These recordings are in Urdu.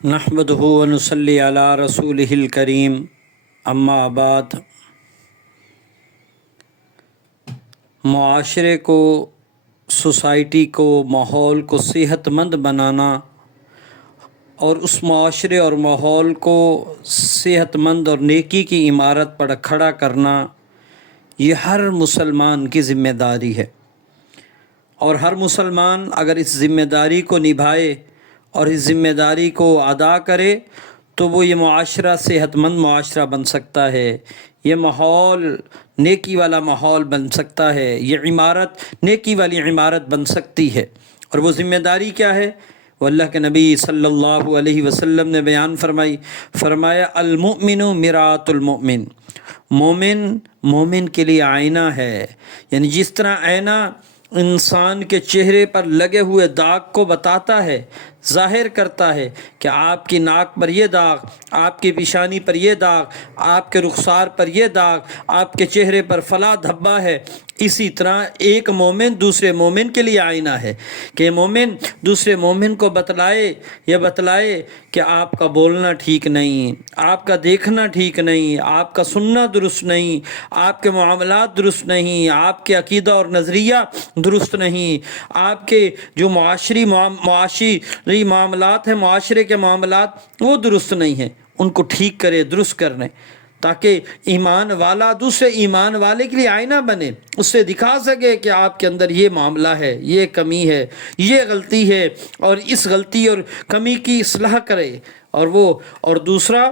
نحمدہ و نصلی علی رسولہ الکریم اما بعد۔ معاشرے کو، سوسائٹی کو، ماحول کو صحت مند بنانا اور اس معاشرے اور ماحول کو صحت مند اور نیکی کی عمارت پر کھڑا کرنا، یہ ہر مسلمان کی ذمہ داری ہے، اور ہر مسلمان اگر اس ذمہ داری کو نبھائے اور اس ذمہ داری کو ادا کرے تو وہ یہ معاشرہ صحت مند معاشرہ بن سکتا ہے، یہ ماحول نیکی والا ماحول بن سکتا ہے، یہ عمارت نیکی والی عمارت بن سکتی ہے۔ اور وہ ذمہ داری کیا ہے؟ وہ اللہ کے نبی صلی اللہ علیہ وسلم نے بیان فرمایا المؤمن مرآۃ المؤمن، مومن کے لیے آئینہ ہے، یعنی جس طرح آئینہ انسان کے چہرے پر لگے ہوئے داغ کو بتاتا ہے، ظاہر کرتا ہے کہ آپ کی ناک پر یہ داغ، آپ کی پیشانی پر یہ داغ، آپ کے رخسار پر یہ داغ، آپ کے چہرے پر فلاں دھبا ہے، اسی طرح ایک مومن دوسرے مومن کے لیے آئینہ ہے کہ مومن دوسرے مومن کو بتلائے کہ آپ کا بولنا ٹھیک نہیں، آپ کا دیکھنا ٹھیک نہیں، آپ کا سننا درست نہیں، آپ کے معاملات درست نہیں، آپ کے عقیدہ اور نظریہ درست نہیں، آپ کے جو معاشری معاملات ہیں، معاشرے کے معاملات وہ درست نہیں ہیں، ان کو ٹھیک کرے، درست کرنے، تاکہ ایمان والا دوسرے ایمان والے کے لیے آئینہ بنے، اس سے دکھا سکے کہ آپ کے اندر یہ معاملہ ہے، یہ کمی ہے، یہ غلطی ہے، اور اس غلطی اور کمی کی اصلاح کرے۔ اور دوسرا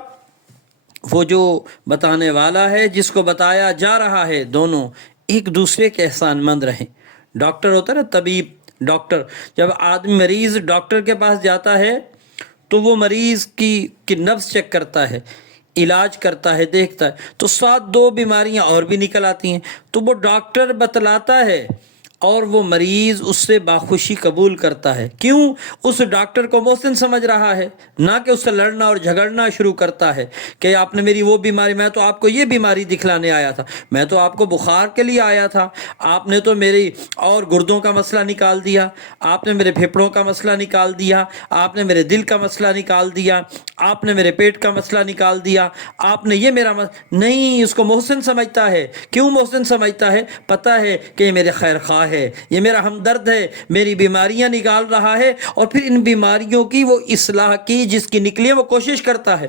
وہ جو بتانے والا ہے، جس کو بتایا جا رہا ہے، دونوں ایک دوسرے کے احسان مند رہیں۔ ڈاکٹر ہوتا ہے نا، طبیب، ڈاکٹر، جب آدمی مریض ڈاکٹر کے پاس جاتا ہے تو وہ مریض کی نبض چیک کرتا ہے، علاج کرتا ہے، دیکھتا ہے، تو 2 بیماریاں اور بھی نکل آتی ہیں، تو وہ ڈاکٹر بتلاتا ہے اور وہ مریض اس سے باخوشی قبول کرتا ہے۔ کیوں؟ اس ڈاکٹر کو محسن سمجھ رہا ہے، نہ کہ اس سے لڑنا اور جھگڑنا شروع کرتا ہے کہ آپ نے میری وہ بیماری، میں تو آپ کو یہ بیماری دکھلانے آیا تھا، میں تو آپ کو بخار کے لیے آیا تھا، آپ نے تو میری اور گردوں کا مسئلہ نکال دیا، آپ نے میرے پھیپھڑوں کا مسئلہ نکال دیا، آپ نے میرے دل کا مسئلہ نکال دیا، آپ نے میرے پیٹ کا مسئلہ نکال دیا، آپ نے یہ میرا نہیں، اس کو محسن سمجھتا ہے۔ کیوں محسن سمجھتا ہے؟ پتہ ہے کہ یہ میرے خیر خواہ ہے، یہ میرا ہمدرد ہے، میری بیماریاں نکال رہا ہے، اور پھر ان بیماریوں کی وہ اصلاح کی جس کی نکلی ہے وہ کوشش کرتا ہے۔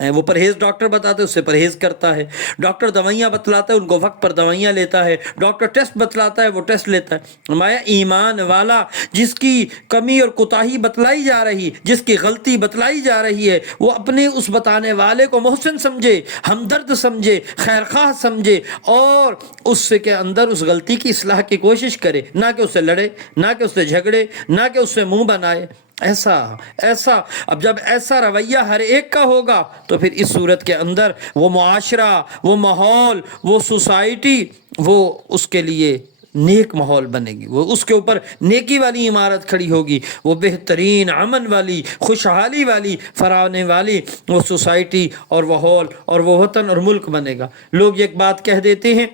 وہ پرہیز ڈاکٹر بتاتے اس سے پرہیز کرتا ہے، ڈاکٹر دوائیاں بتلاتا ہے ان کو وقت پر دوائیاں لیتا ہے، ڈاکٹر ٹیسٹ بتلاتا ہے وہ ٹیسٹ لیتا ہے۔ ہمارا ایمان والا جس کی کمی اور کوتاہی بتلائی جا رہی، جس کی غلطی بتلائی جا رہی ہے، وہ اپنے اس بتانے والے کو محسن سمجھے، ہمدرد سمجھے، خیر خواہ سمجھے، اور اس سے کے اندر اس غلطی کی اصلاح کی کوشش کرے، نہ کہ اس سے لڑے، نہ کہ اس سے جھگڑے، نہ کہ اس سے منہ بنائے۔ ایسا اب جب ایسا رویہ ہر ایک کا ہوگا تو پھر اس صورت کے اندر وہ معاشرہ، وہ ماحول، وہ سوسائٹی، وہ اس کے لیے نیک ماحول بنے گی، وہ اس کے اوپر نیکی والی عمارت کھڑی ہوگی، وہ بہترین امن والی، خوشحالی والی، فرانے والی وہ سوسائٹی اور ماحول اور وہ وطن اور ملک بنے گا۔ لوگ ایک بات کہہ دیتے ہیں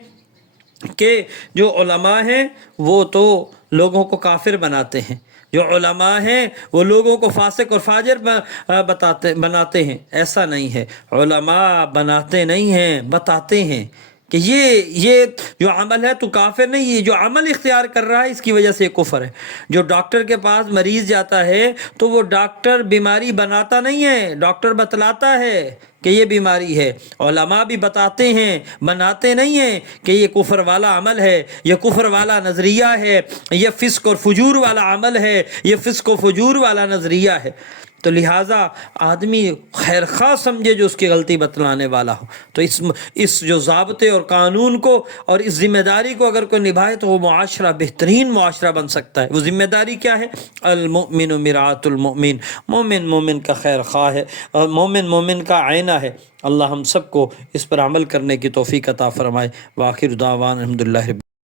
کہ جو علماء ہیں وہ تو لوگوں کو کافر بناتے ہیں، جو علماء ہیں وہ لوگوں کو فاسق اور فاجر بناتے ہیں۔ ایسا نہیں ہے، علماء بناتے نہیں ہیں، بتاتے ہیں کہ یہ جو عمل ہے تو کافر نہیں، یہ جو عمل اختیار کر رہا ہے اس کی وجہ سے کفر ہے۔ جو ڈاکٹر کے پاس مریض جاتا ہے تو وہ ڈاکٹر بیماری بناتا نہیں ہے، ڈاکٹر بتلاتا ہے کہ یہ بیماری ہے۔ علماء بھی بتاتے ہیں، بناتے نہیں ہیں کہ یہ کفر والا عمل ہے، یہ کفر والا نظریہ ہے، یہ فسق اور فجور والا عمل ہے، یہ فسق و فجور والا نظریہ ہے۔ تو لہٰذا آدمی خیر خواہ سمجھے جو اس کی غلطی بتلانے والا ہو، تو اس جو ضابطے اور قانون کو اور اس ذمہ داری کو اگر کوئی نبھائے تو وہ معاشرہ بہترین معاشرہ بن سکتا ہے۔ وہ ذمہ داری کیا ہے؟ المؤمن مرآۃ المؤمن، مومن کا خیر خواہ ہے، اور مومن کا آئینہ ہے۔ اللہ ہم سب کو اس پر عمل کرنے کی توفیق عطا فرمائے۔ وآخر دعوانا الحمدللہ رب